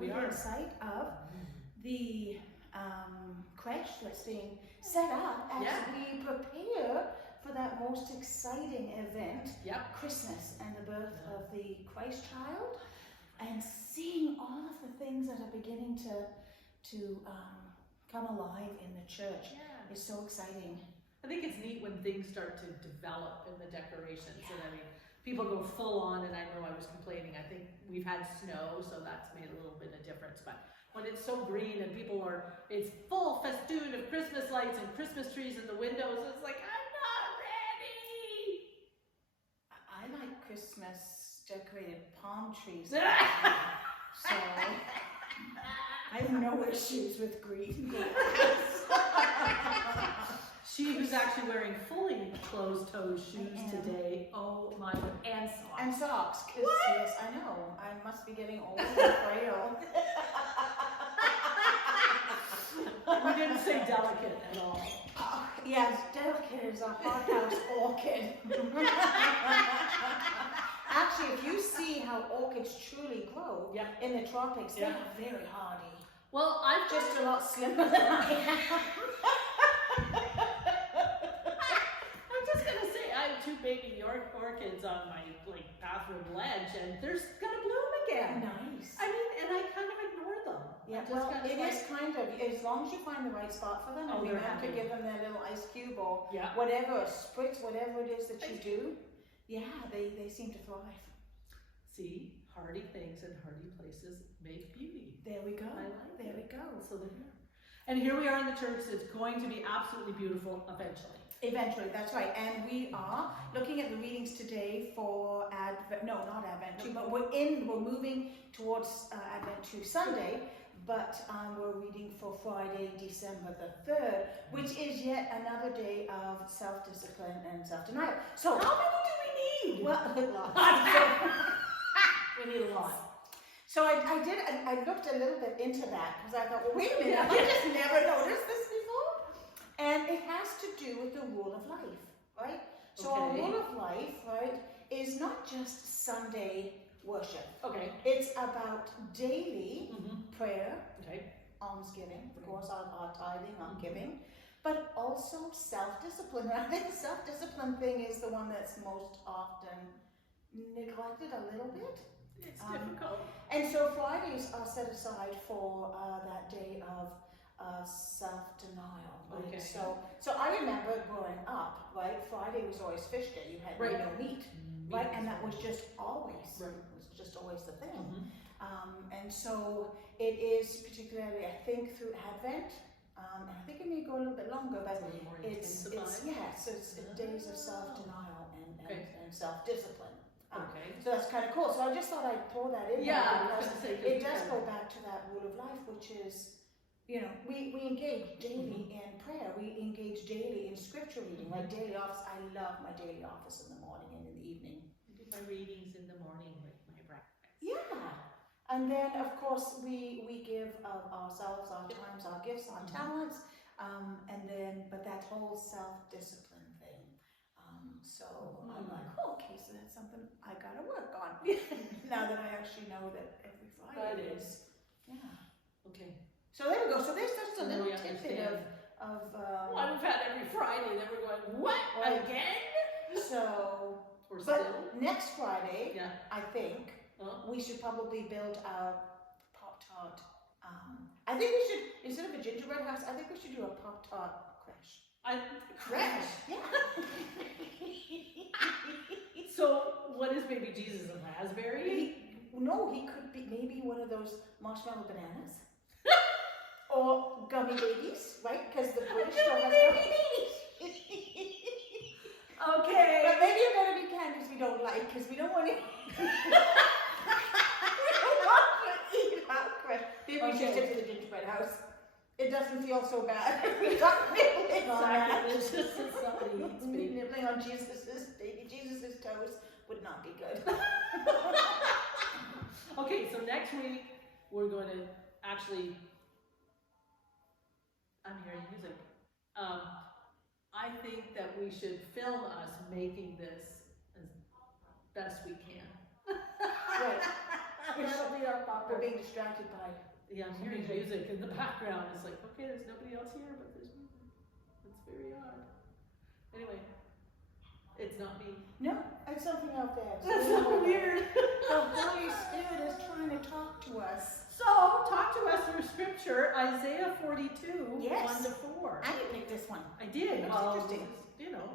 within sight of the creche that's being set up as we prepare for that most exciting event, Christmas and the birth of the Christ child, and seeing all of the things that are beginning to come alive in the church is so exciting. I think it's neat when things start to develop in the decorations, and I mean, people go full on, and I know I was complaining, I think we've had snow, so that's made a little bit of difference, but when it's so green and it's full festoon of Christmas lights and Christmas trees in the windows, it's like, I'm not ready! I like Christmas decorated palm trees, so I have no issues with green. She was actually wearing fully closed-toe shoes today. Oh my God, and socks. And socks, because yes, I know, I must be getting old and frail. We didn't say delicate at all. Yes, delicate is a hothouse orchid. Actually, if you see how orchids truly grow in the tropics, they're very hardy. Well, I'm just a lot slimmer than I am. I'm just gonna say, I have 2 baby orchids on my bathroom ledge, and they're gonna bloom again. Nice. I mean, and I kind of ignore them. Yeah, well, it is kind of, as long as you find the right spot for them, and you have to give them their little ice cube or whatever, a spritz, whatever it is that you do, they seem to thrive. See, hardy things and hardy places make beauty. There we go. There we go. So there we are. And here we are in the church. It's going to be absolutely beautiful eventually. Eventually, that's right. And we are looking at the readings today for Advent, no, not Advent 2, but we're moving towards Advent 2 Sunday, but we're reading for Friday, December the 3rd, which is yet another day of self-discipline and self-denial. So how many do we need? Well, a lot. We need a lot. So I looked a little bit into that, because I thought, well, wait a minute, I just never noticed this before. And it has to do with the rule of life, right? So our rule of life, right, is not just Sunday worship. Okay. It's about daily prayer, almsgiving, of course, our tithing, our giving, but also self-discipline. And I think the self-discipline thing is the one that's most often neglected a little bit. It's difficult. And so Fridays are set aside for that day of self-denial. Right? Okay. So I remember growing up, right? Friday was always fish day. You had no meat, right? And that was just always, it was just always the thing. And so it is particularly, I think, through Advent. And I think it may go a little bit longer, but it's days of self-denial and self-discipline. So that's kind of cool. So I just thought I'd throw that in there because it does go back to that rule of life, which is, you know, we engage daily in prayer. We engage daily in scripture reading, like daily office. I love my daily office in the morning and in the evening. I do my readings in the morning with my breakfast. Yeah. And then, of course, we give of ourselves, our times, our gifts, our talents, but that whole self-discipline thing. So I'm like, okay, so that's something I gotta work on. Now that I actually know that every Friday it is. Yeah. Okay. So there we go. So there's just a little tidbit of well, we've had every Friday, then we're going, what, again? So, next Friday, I think, we should probably build a Pop-Tart. I think we should, instead of a gingerbread house, I think we should do a Pop-Tart creche. Creche? Yeah. So, what is baby Jesus, a raspberry? No, he could be maybe one of those marshmallow bananas. Or gummy babies, right? Because the British still has gummy babies. Okay. But maybe it better be candies we don't like, because we don't want to eat out creche. Maybe we should stick to the gingerbread house. It doesn't feel so bad. We got nibbling on that. Nibbling on baby Jesus's toes would not be good. Okay, so next week we're going to actually, I'm hearing music. I think that we should film us making this as best we can. Right. That'll be our Pop we're being distracted by. Yeah, I'm hearing music in the background. It's like, okay, there's nobody else here, but there's music. It's very odd. Anyway, it's not me. No, it's something out there. That's so weird. The Holy Spirit is trying to talk to us. So, talk to us through scripture, Isaiah 42, Yes. 1 to 4. I didn't pick this one. I did. It looks interesting. You know.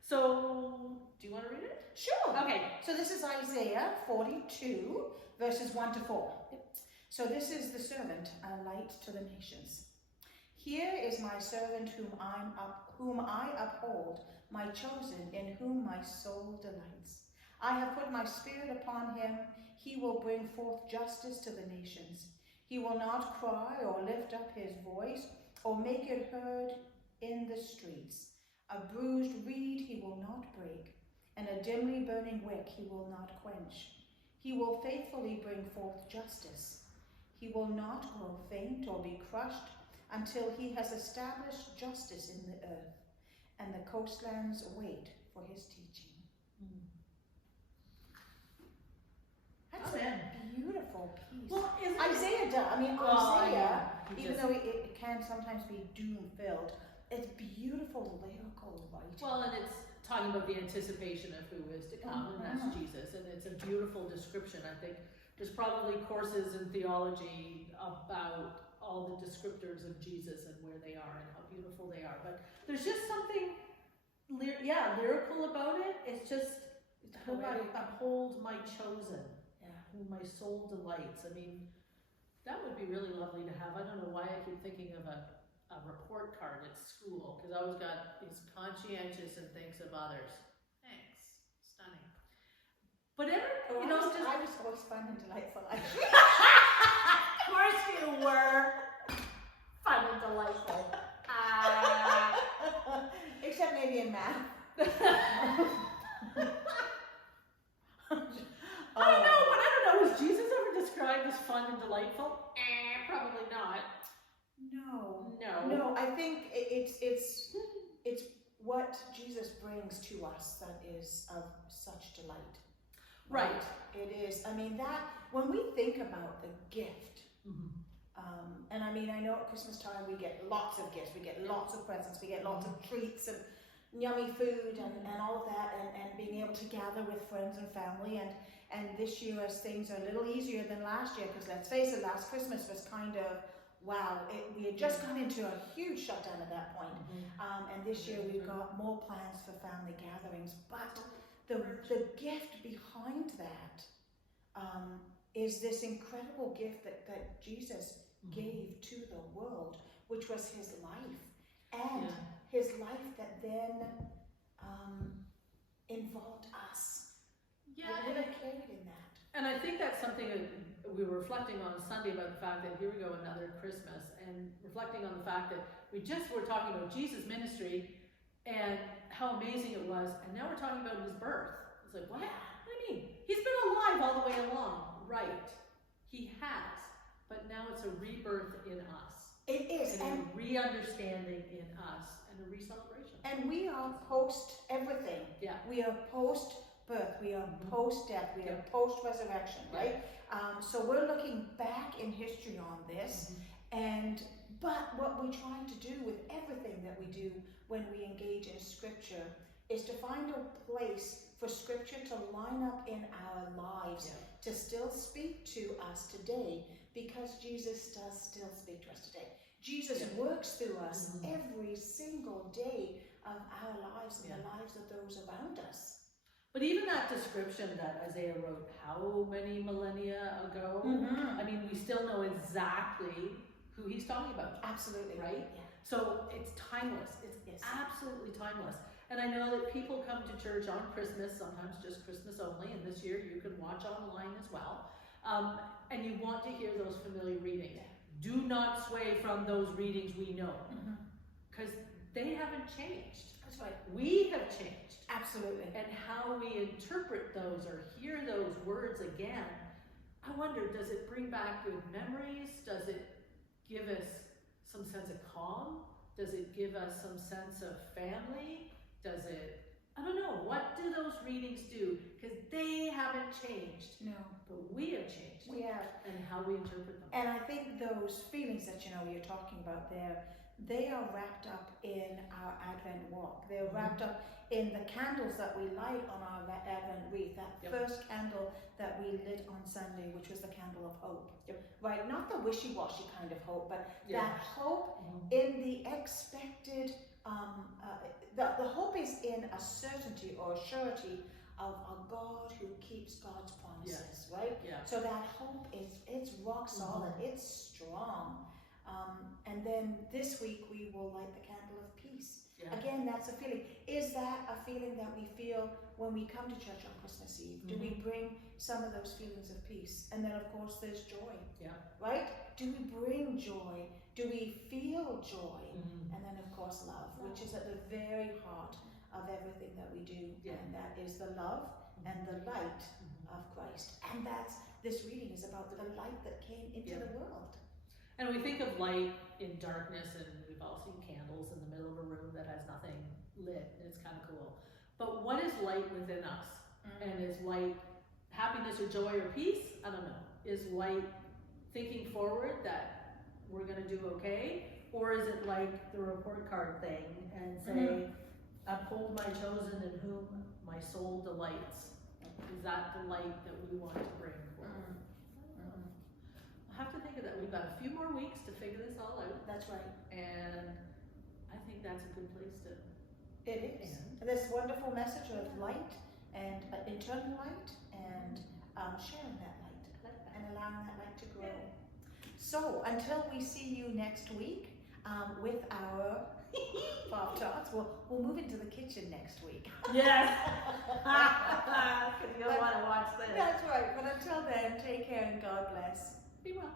So, do you want to read it? Sure. Okay. So this is Isaiah 42, verses 1 to 4. So this is the servant, a light to the nations. Here is my servant whom I uphold, my chosen, in whom my soul delights. I have put my spirit upon him. He will bring forth justice to the nations. He will not cry or lift up his voice or make it heard in the streets. A bruised reed he will not break, and a dimly burning wick he will not quench. He will faithfully bring forth justice. He will not grow faint or be crushed until he has established justice in the earth, and the coastlands wait for his teaching. That's a beautiful piece. Well, Isaiah does. I mean, Isaiah, even though it can sometimes be doom-filled, it's beautiful lyrical writing. Well, and it's talking about the anticipation of who is to come, and that's Jesus, and it's a beautiful description. I think there's probably courses in theology about all the descriptors of Jesus and where they are and how beautiful they are, but there's just something lyrical about it. It's just whom I uphold my chosen, whom my soul delights. I mean, that would be really lovely to have. I don't know why I keep thinking of a report card at school, because I always got is conscientious and thinks of others. Thanks, stunning. But I was always fun and delightful. Of course you were. Fun and delightful. Except maybe in math. I don't know. Was Jesus ever described as fun and delightful? Probably not. No. I think it's what Jesus brings to us that is of such delight. Right. It is. I mean, that when we think about the gift, and I mean, I know at Christmas time we get lots of gifts, we get lots of presents, we get lots of treats and yummy food and all of that, and being able to gather with friends and family. And this year, as things are a little easier than last year, because let's face it, last Christmas was kind of, wow, we had just gone into a huge shutdown at that point. And this year we've got more plans for family gatherings. But the gift behind that is this incredible gift that Jesus gave to the world, which was his life. And his life that then involved us. We're included in that. And I think that's something that we were reflecting on Sunday about the fact that here we go, another Christmas, and reflecting on the fact that we just were talking about Jesus' ministry and how amazing it was, and now we're talking about his birth. It's like, what? What do you mean? He's been alive all the way along. Right. He has. But now it's a rebirth in us. It is. And a re-understanding in us and a re-celebration. And we are post everything. Yeah. We are post birth, we are post-death, we are post-resurrection, right? So we're looking back in history on this, but what we're trying to do with everything that we do when we engage in Scripture is to find a place for Scripture to line up in our lives, to still speak to us today, because Jesus does still speak to us today. Jesus works through us every single day of our lives and the lives of those around us. But even that description that Isaiah wrote how many millennia ago, I mean, we still know exactly who he's talking about. Absolutely. Right? Yeah. So it's timeless. It's absolutely timeless. And I know that people come to church on Christmas, sometimes just Christmas only, and this year you can watch online as well. And you want to hear those familiar readings. Do not sway from those readings we know, because they haven't changed. That's right. We have changed. Absolutely. And how we interpret those or hear those words again, I wonder, does it bring back good memories? Does it give us some sense of calm? Does it give us some sense of family? Does it, I don't know, what do those readings do? Because they haven't changed. No. but we have changed. We have. And how we interpret them. And I think those feelings that you're talking about there, they are wrapped up in our Advent walk. They're wrapped up in the candles that we light on our Advent wreath. That first candle that we lit on Sunday, which was the candle of hope. Right? Not the wishy-washy kind of hope, but that hope in the expected, the hope is in a certainty or a surety of a God who keeps God's promises, right? Yeah. So that hope it's rock solid, it's strong. And then this week we will light the candle of peace. Yeah. Again, that's a feeling. Is that a feeling that we feel when we come to church on Christmas Eve? Do we bring some of those feelings of peace? And then of course there's joy, right? Do we bring joy? Do we feel joy? And then of course love, which is at the very heart of everything that we do. And that is the love and the light of Christ. And this reading is about the light that came into the world. And we think of light in darkness, and we've all seen candles in the middle of a room that has nothing lit, and it's kind of cool. But what is light within us? And is light happiness or joy or peace? I don't know. Is light thinking forward that we're going to do okay? Or is it like the report card thing and say, uphold my chosen in whom my soul delights? Is that the light that we want to bring forward? I have to think of that. We've got a few more weeks to figure this all out. That's right. And I think that's a good place to It is. This wonderful message of light and internal light and sharing that light and allowing that light to grow. So until we see you next week with our Pop Tarts, we'll move into the kitchen next week. Yes. Because you don't want to watch this. That's right. But until then, take care and God bless. Be well.